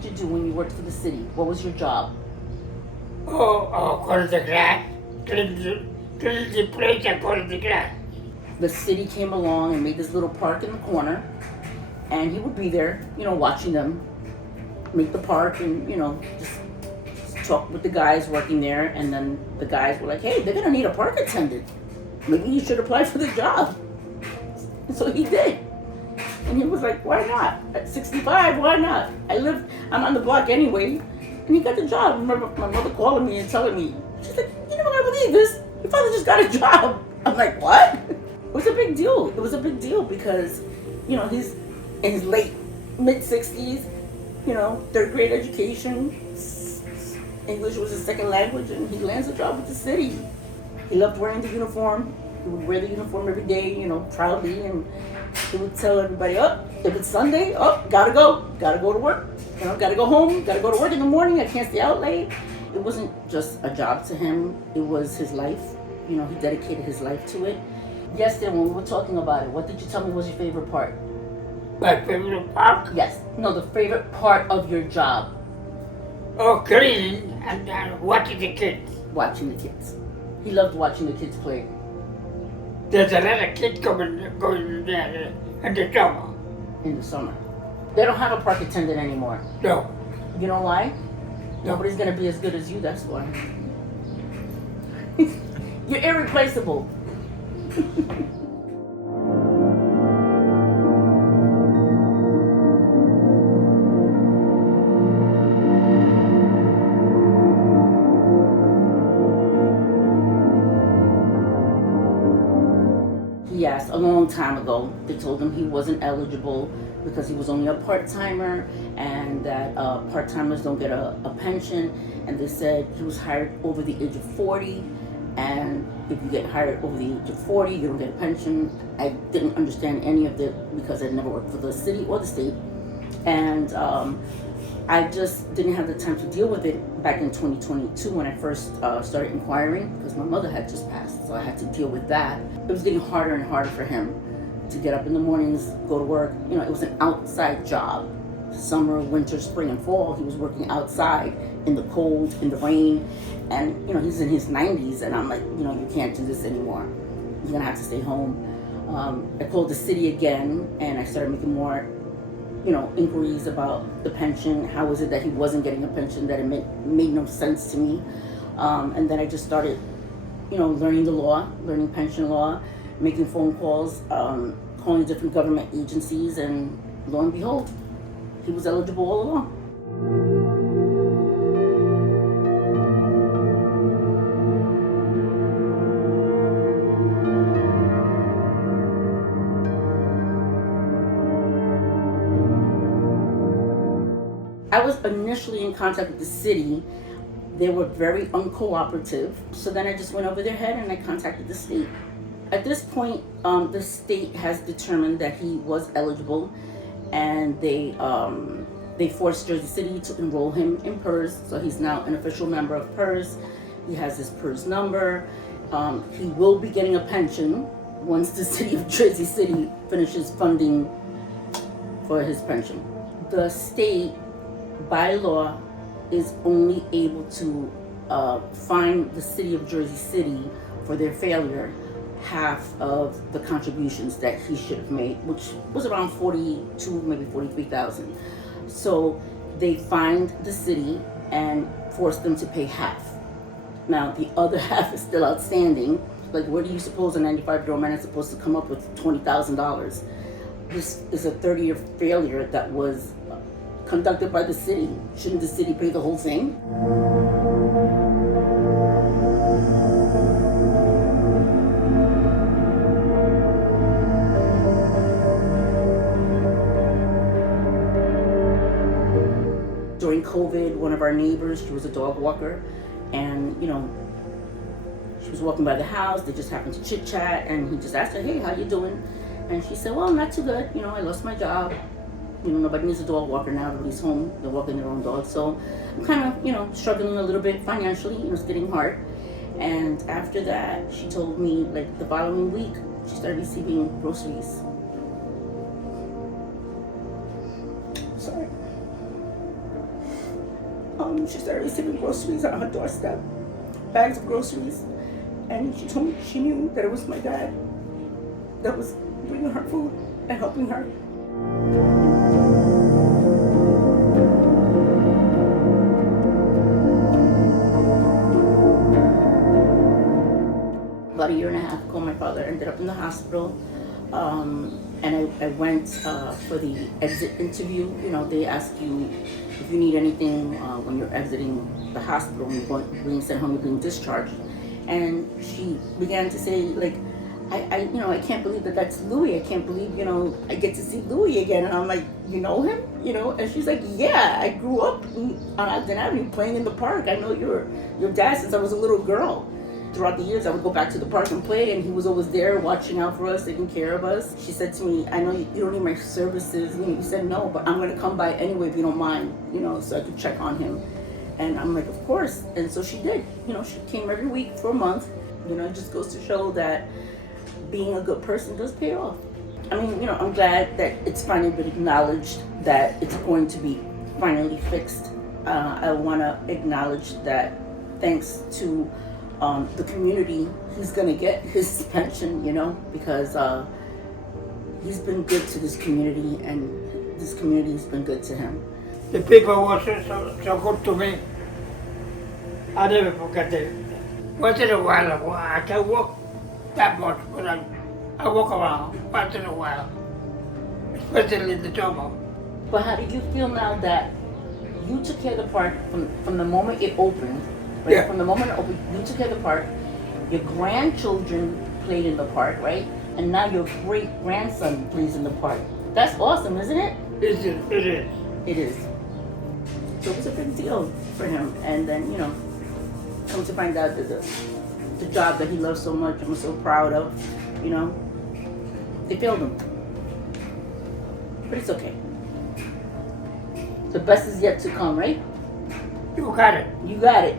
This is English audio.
did you do when you worked for the city? What was your job? Cut the grass, clean the place and cut the grass. The city came along and made this little park in the corner, and he would be there, watching them make the park and, just talk with the guys working there. And then the guys were like, hey, they're gonna need a park attendant. Maybe you should apply for the job. And so he did. And he was like, why not? At 65, why not? I'm on the block anyway. And he got the job. I remember my mother calling me and telling me, she's like, you're not gonna believe this. Your father just got a job. I'm like, what? It was a big deal. It was a big deal because, he's in his mid-60s, third grade education. English was his second language, and he lands a job with the city. He loved wearing the uniform. He would wear the uniform every day, proudly, and he would tell everybody, if it's Sunday, gotta go to work. Gotta go home, gotta go to work in the morning, I can't stay out late. It wasn't just a job to him, it was his life. He dedicated his life to it. Yesterday when we were talking about it, what did you tell me was your favorite part? My favorite part? Yes, no, the favorite part of your job. Cleaning and watching the kids. Watching the kids. He loved watching the kids play. There's a lot of kids going there in the summer. In the summer. They don't have a park attendant anymore. No. You know why? No. Nobody's gonna be as good as you, that's why. You're irreplaceable. He asked a long time ago. They told him he wasn't eligible because he was only a part-timer and that part-timers don't get a pension. And they said he was hired over the age of 40, and if you get hired over the age of 40, you don't get a pension. I didn't understand any of it because I never worked for the city or the state. And I just didn't have the time to deal with it back in 2022 when I first started inquiring, because my mother had just passed, so I had to deal with that. It was getting harder and harder for him to get up in the mornings, go to work. It was an outside job. Summer, winter, spring, and fall, he was working outside in the cold, in the rain. And, he's in his 90s, and I'm like, you can't do this anymore. You're gonna have to stay home. I called the city again, and I started making more inquiries about the pension. How was it that he wasn't getting a pension, that it made no sense to me? And then I just started, learning the law, learning pension law, making phone calls, calling different government agencies, and lo and behold, he was eligible all along. I was initially in contact with the city. They were very uncooperative. So then I just went over their head and I contacted the state. At this point, the state has determined that he was eligible, and they forced Jersey City to enroll him in PERS. So he's now an official member of PERS. He has his PERS number. He will be getting a pension once the city of Jersey City finishes funding for his pension. The state, by law, is only able to fine the city of Jersey City for their failure half of the contributions that he should have made, which was around 42, maybe 43,000. So they fined the city and forced them to pay half. Now the other half is still outstanding. Like, where do you suppose a 95-year-old man is supposed to come up with $20,000? This is a 30-year failure that was conducted by the city. Shouldn't the city pay the whole thing? During COVID, one of our neighbors, she was a dog walker, and she was walking by the house. They just happened to chit chat, and he just asked her, "Hey, how you doing?" And she said, "Well, not too good. I lost my job. Nobody needs a dog walker now. Everybody's home. They're walking their own dogs. So I'm kind of, struggling a little bit financially. It's getting hard." And after that, she told me, like, the following week, she started receiving groceries. Sorry. she started receiving groceries on her doorstep, bags of groceries, and she told me she knew that it was my dad that was bringing her food and helping her. About a year and a half ago, my father ended up in the hospital, and I went for the exit interview. You know, they ask you if you need anything when you're exiting the hospital, when you're being sent home, you're being discharged. And she began to say, like, I can't believe that that's Louis. I can't believe, I get to see Louis again. And I'm like, you know him? And she's like, yeah, I grew up on Ogden Avenue playing in the park. I know your dad since I was a little girl. Throughout the years, I would go back to the park and play, and he was always there watching out for us, taking care of us. She said to me, I know you don't need my services. You said no, but I'm going to come by anyway if you don't mind, so I could check on him. And I'm like, of course. And so she did. She came every week for a month. It just goes to show that being a good person does pay off. I mean, I'm glad that it's finally been acknowledged that it's going to be finally fixed. I want to acknowledge that thanks to the community, he's gonna get his pension, because he's been good to this community, and this community has been good to him. The people were so good to me. I never forget it. Once in a while, I can't walk that much, but I walk around once in a while, especially in the summer. But how do you feel now that you took care of the park from the moment it opened? Right? Yeah. From the moment it opened, you took care of the park. Your grandchildren played in the park, right? And now your great grandson plays in the park. That's awesome, isn't it? It is. It is. So it was a big deal for him. And then, come to find out that the job that he loves so much and was so proud of, they failed him. But it's okay. The best is yet to come, right? You got it. You got it.